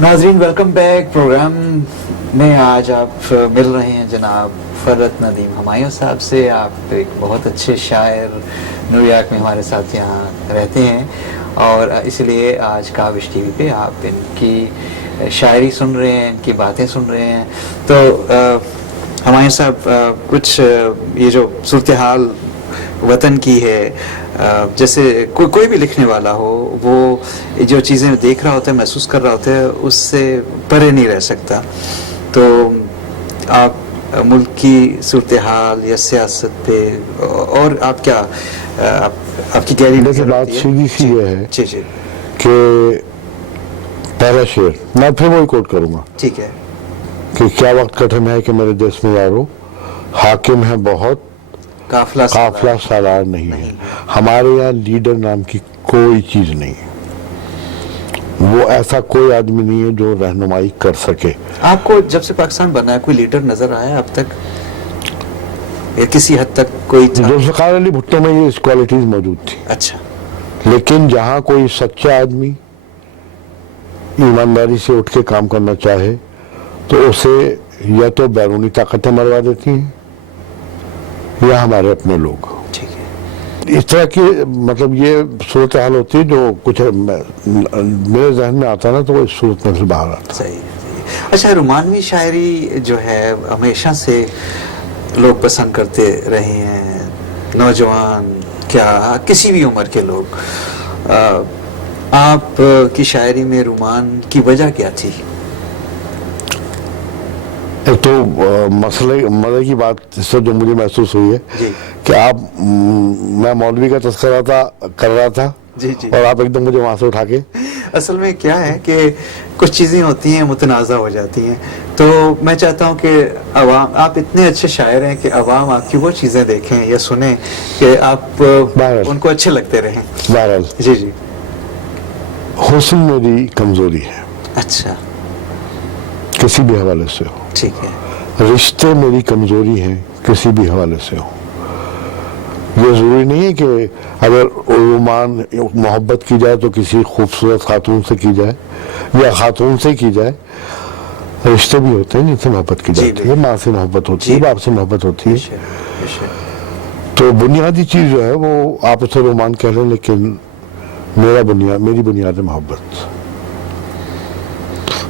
ناظرین welcome back. Programme میں آج آپ مل رہے ہیں جناب فرت ندیم ہمایوں صاحب سے. آپ ایک بہت اچھے شاعر، نیو یارک میں ہمارے ساتھ یہاں رہتے ہیں، اور اس لیے آج کاوش ٹی وی پہ آپ ان کی شاعری سن رہے ہیں، ان کی باتیں سن رہے ہیں. تو ہمایوں صاحب، کچھ یہ جو صورتحال وطن کی ہے، جیسے کوئی بھی لکھنے والا ہو، وہ جو چیزیں دیکھ رہا ہوتا ہے، محسوس کر رہا ہوتا ہے، اس سے پرے نہیں رہ سکتا. تو آپ ملک کی صورتحال یا سیاست پہ اور آپ کیا آپ کی گہری نظر بات سیدھی سی یہ ہے جی جی کہ پہلا شعر میں پھر وہی کوٹ کروں گا ٹھیک ہے کہ کیا وقت کٹھن ہے کہ میرے دیس میں یارو، حاکم ہے بہت قافلہ سالار نہیں ہے. ہمارے یہاں لیڈر نام کی کوئی چیز نہیں ہے. وہ ایسا کوئی آدمی نہیں ہے جو رہنمائی کر سکے. آپ کو جب سے پاکستان بنا ہے کوئی لیڈر نظر آیا اب تک، یا کسی حد تک کوئی تھا؟ ذوالفقار علی بھٹو میں یہ کوالٹیز موجود تھی. اچھا. لیکن جہاں کوئی سچا آدمی ایمانداری سے اٹھ کے کام کرنا چاہے تو اسے یا تو بیرونی طاقتیں مروا دیتی ہیں یا ہمارے اپنے لوگ. اس طرح کی مطلب یہ صورتحال ہوتی ہے جو کچھ میرے ذہن میں آتا نا تو وہ اس صورت میں سے باہر آتا. صحیح. اچھا، رومانوی شاعری جو ہے ہمیشہ سے لوگ پسند کرتے رہے ہیں، نوجوان کیا کسی بھی عمر کے لوگ. آپ کی شاعری میں رومان کی وجہ کیا تھی؟ ایک تو مزے کی بات اس سے جو مجھے محسوس ہوئی ہے کہ آپ میں مولوی کا تذکرہ کر رہا تھا اور آپ ایک دم مجھے وہاں سے اٹھا کے. اصل میں کیا ہے کہ کچھ چیزیں ہوتی ہیں متنازع ہو جاتی ہیں، تو میں چاہتا ہوں کہ عوام، آپ اتنے اچھے شاعر ہیں کہ عوام آپ کی وہ چیزیں دیکھیں یا سنیں کہ آپ ان کو اچھے لگتے رہیں. بہرحال جی حسن میری کمزوری ہے. اچھا. کسی بھی حوالے سے ہو. ٹھیک ہے. رشتے میری کمزوری ہیں کسی بھی حوالے سے ہو. یہ ضروری نہیں ہے کہ اگر رومان محبت کی جائے تو کسی خوبصورت خاتون سے کی جائے یا خاتون سے کی جائے. رشتے بھی ہوتے ہیں جن سے محبت کی جاتی ہے. ماں سے محبت ہوتی ہے، باپ سے محبت ہوتی ہے. تو بنیادی چیز جو ہے وہ آپ اسے رومان کہہ لیں، لیکن میری بنیاد محبت.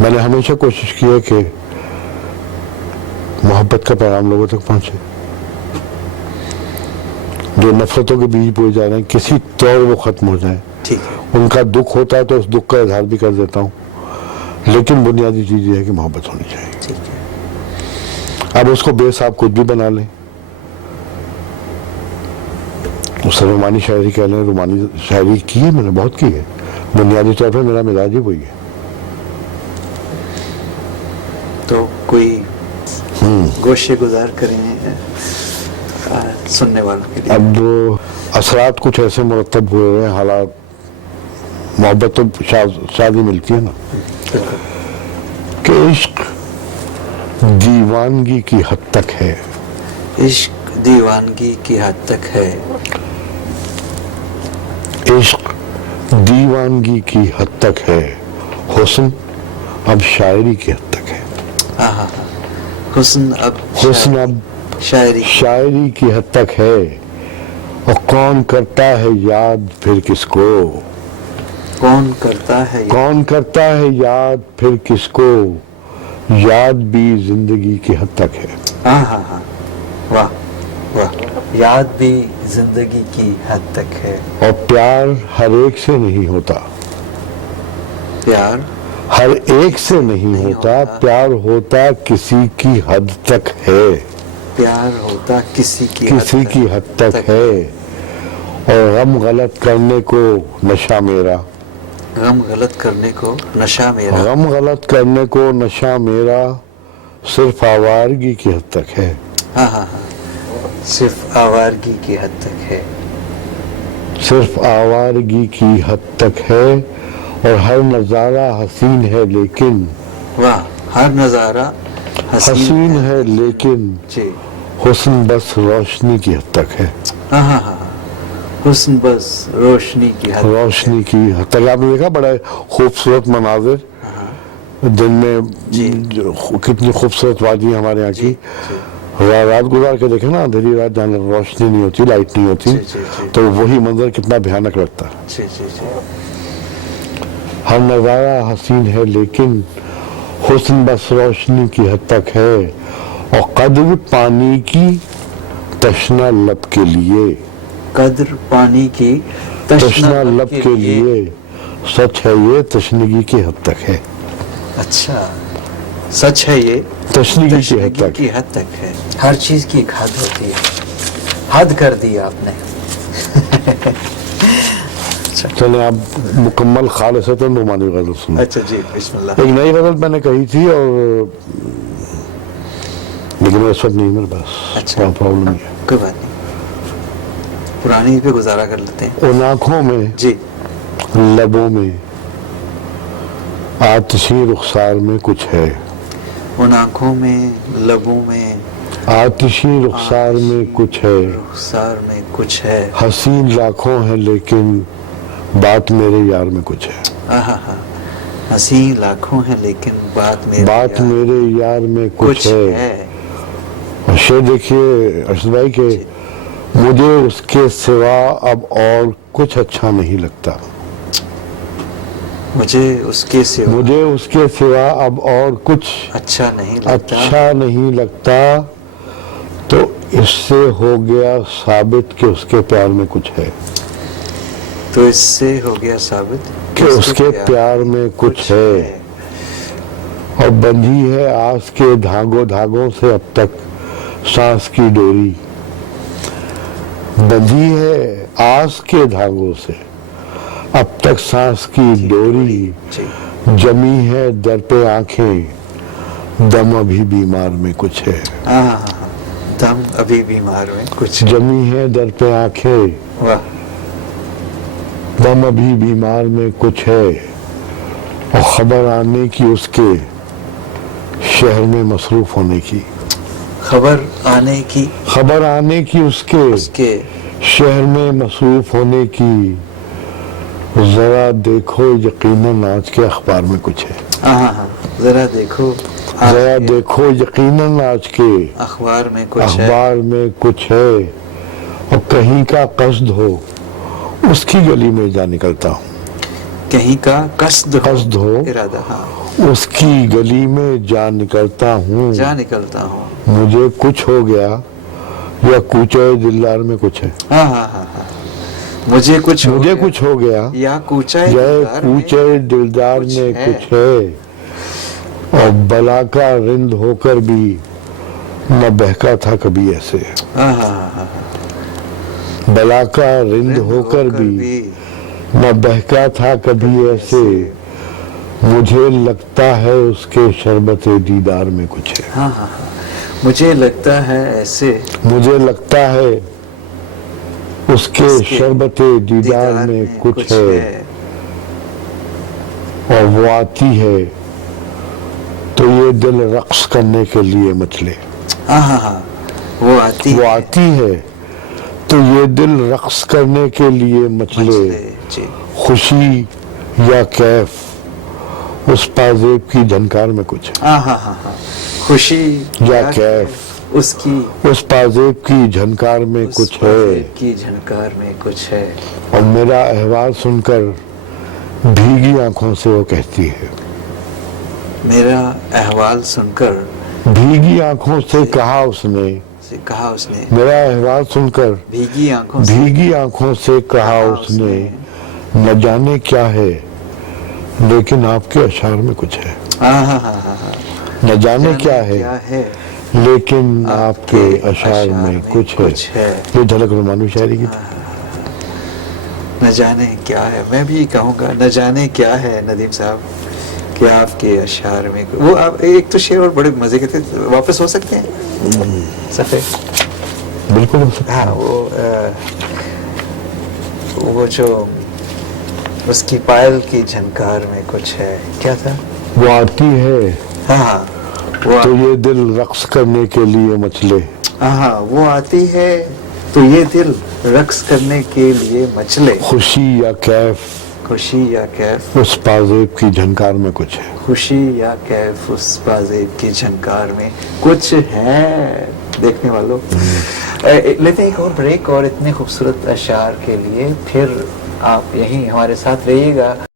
میں نے ہمیشہ کوشش کی ہے کہ محبت کا پیغام لوگوں تک پہنچے. جو نفرتوں کے بیج بوئے جا رہے ہیں کسی طور وہ ختم ہو جائیں. ان کا دکھ ہوتا ہے تو اس دکھ کا اظہار بھی کر دیتا ہوں، لیکن بنیادی چیز یہ ہے کہ محبت ہونی چاہیے. اب اس کو بے صاحب کچھ بھی بنا لیں، اسے رومانی شاعری کہہ لیں. رومانی شاعری کی ہے، میں نے بہت کی ہے. بنیادی طور پر میرا مزاج ہی وہی ہے. تو کوئی گوشے گزار کریں سننے والوں کے لیے. اب اثرات کچھ ایسے مرتب ہوئے ہیں، حالات. محبت تو شادی ملتی ہے نا کہ عشق دیوانگی کی حد تک ہے. عشق دیوانگی کی حد تک ہے. عشق دیوانگی کی حد تک ہے. حسن اب شاعری کی حد تک ہے. حسن اب شاعری کی حد تک ہے. اور کون کرتا ہے یاد پھر کس کو؟ کون کرتا ہے یاد پھر کس کو؟ یاد بھی زندگی کی حد تک ہے. واہ واہ. یاد بھی زندگی کی حد تک ہے. اور پیار ہر ایک سے نہیں ہوتا. پیار ہر ایک سے نہیں ہوتا. پیار ہوتا کسی کی حد تک ہے. پیار ہوتا کسی کی حد تک ہے. اور غم غلط کرنے کو نشہ میرا. غم غلط کرنے کو نشہ میرا. غم غلط کرنے کو نشہ میرا. صرف آوارگی کی حد تک ہے. صرف آوارگی کی حد تک ہے. صرف آوارگی کی حد تک ہے. اور ہر نظارہ حسین ہے لیکن. واہ. ہر نظارہ حسین ہے لیکن. حسن بس روشنی کی حد تک ہے. حسن بس روشنی کی حد تک. آپ نے دیکھا بڑا خوبصورت مناظر دن میں جی کتنی خوبصورت وادی ہمارے یہاں کی، رات گزار کے دیکھیں نا، اندھیری رات جہاں روشنی نہیں ہوتی، لائٹ نہیں ہوتی، تو وہی منظر کتنا بھیانک لگتا ہے۔ جی جی جی ہر نظارہ حسین ہے لیکن حسن بس روشنی کی حد تک ہے، اور قدر پانی کی تشنا لب کے لیے، قدر پانی کی تشنا لب کے لیے، سچ ہے یہ تشنگی کی حد تک ہے۔ اچھا، سچ ہے یہ تشنگی کی حد تشنگی تک۔ کی حد تک ہے۔ ہر چیز کی ایک حد ہوتی ہے، حد کر دی آپ نے۔ چلیں آپ مکمل خالصتاً رومانی غزل سنیں۔ اچھا جی، بسم اللہ۔ ایک نئی غزل میں نے کہی تھی، اور لیکن اس وقت نہیں میرے پاس، اچھا، پرابلم ہے۔ کوئی بات نہیں، پرانی پہ گزارا کر لیتے ہیں۔ ان آنکھوں میں، جی، لبوں میں، آتشی رخسار میں کچھ ہے، ان آنکھوں میں، لبوں میں، آتشی رخسار میں کچھ ہے، رخسار میں کچھ ہے، حسین لاکھوں ہے لیکن بات میرے یار میں کچھ ہے، آہا ہاں، حسین لاکھوں ہیں لیکن بات میرے یار میں کچھ ہے۔ اور شعر دیکھیے ارشد بھائی کہ مجھے اس کے سوا اب اور کچھ اچھا نہیں لگتا، مجھے اس کے سوا مجھے اس کے سوا اب اور کچھ اچھا نہیں لگتا، اچھا نہیں لگتا، تو اس سے ہو گیا ثابت کہ اس کے پیار میں کچھ ہے، تو اس سے ہو گیا ثابت کہ اس کے پیار میں کچھ ہے، اور بندھی ہے آس کے دھاگوں سے اب تک سانس کی ڈوری، بندھی ہے آس کے دھاگوں سے اب تک سانس کی ڈوری، جی، جمی ہے در پہ آنکھیں، دم ابھی بیمار میں کچھ ہے، ہاں، دم ابھی بیمار میں کچھ، جمی ہے در پہ آنکھیں، واہ، دم ابھی بیمار میں کچھ ہے، اور خبر آنے کی اس کے شہر میں مصروف ہونے کی، خبر آنے کی خبر آنے کی اس کے شہر میں مصروف ہونے کی، ذرا دیکھو یقیناً آج کے اخبار میں کچھ ہے، ہاں ہاں، ذرا دیکھو ذرا دیکھو یقیناً آج کے اخبار میں کچھ ہے، اخبار میں کچھ ہے، اور کہیں کا قصد ہو اس کی گلی میں جا نکلتا ہوں، کہیں کا قصد ہو ارادہ، ہاں، اس کی گلی میں جا نکلتا ہوں، جا نکلتا ہوں، مجھے کچھ ہو گیا یا کوچے دلدار میں کچھ ہے، ہاں ہاں ہاں ہاں، مجھے کچھ ہو گیا یا کوچے دلدار میں کچھ ہے، اور بلا کا رند ہو کر بھی نہ بہکا تھا کبھی ایسے، ہاں ہاں ہاں، بلا کا رند ہو کر بھی نہ بہکا تھا کبھی ایسے، مجھے لگتا ہے اس کے شربت دیدار میں کچھ ہے، ہاں ہاں، مجھے لگتا ہے ایسے، مجھے لگتا ہے اس کے شربت دیدار میں کچھ ہے، اور وہ آتی ہے تو یہ دل رقص کرنے کے لیے مچلے، ہاں ہاں ہاں، وہ آتی ہے تو یہ دل رقص کرنے کے لیے مچلے، جی، خوشی یا کیف اس پازیب کی جھنکار میں کچھ ہے، ہاں ہاں ہاں ہاں، خوشی یا کیف اس کی اس پازیب کی جھنکار میں کچھ ہے، کی جھنکار میں کچھ ہے، اور میرا احوال سن کر بھیگی آنکھوں سے وہ کہتی ہے، میرا احوال سن کر بھیگی آنکھوں سے کہا اس نے، میرا احوال سن کر بھیگی آنکھوں سے کہا اس نے، نہ جانے کیا ہے لیکن آپ کے اشعار میں کچھ ہے، نہ جانے کیا ہے لیکن آپ کے اشعار میں کچھ ہے، یہ جھلک رومانوی شاعری کی تھی۔ نہ جانے کیا ہے، میں بھی کہوں گا نہ جانے کیا ہے ندیم صاحب کہ آپ کے اشعار میں، وہ آپ ایک تو شعر اور بڑے مزے کے تھے، واپس ہو سکتے ہیں صفحے؟ بالکل ہو سکتا ہے، ہاں، وہ جو اس کی پائل کی جھنکار میں کچھ ہے، کیا تھا؟ وہ آتی ہے ہاں، تو یہ دل رقص کرنے کے لیے مچلے، ہاں، وہ آتی ہے تو یہ دل رقص کرنے کے لیے مچلے، خوشی یا کیف خوشی یا کیف اس پازیب کی جھنکار میں کچھ ہے. خوشی یا کیف اس پازیب کی جھنکار میں کچھ ہے. دیکھنے والوں لیتے ہیں ایک اور بریک، اور اتنے خوبصورت اشعار کے لیے پھر آپ یہیں ہمارے ساتھ رہیے گا.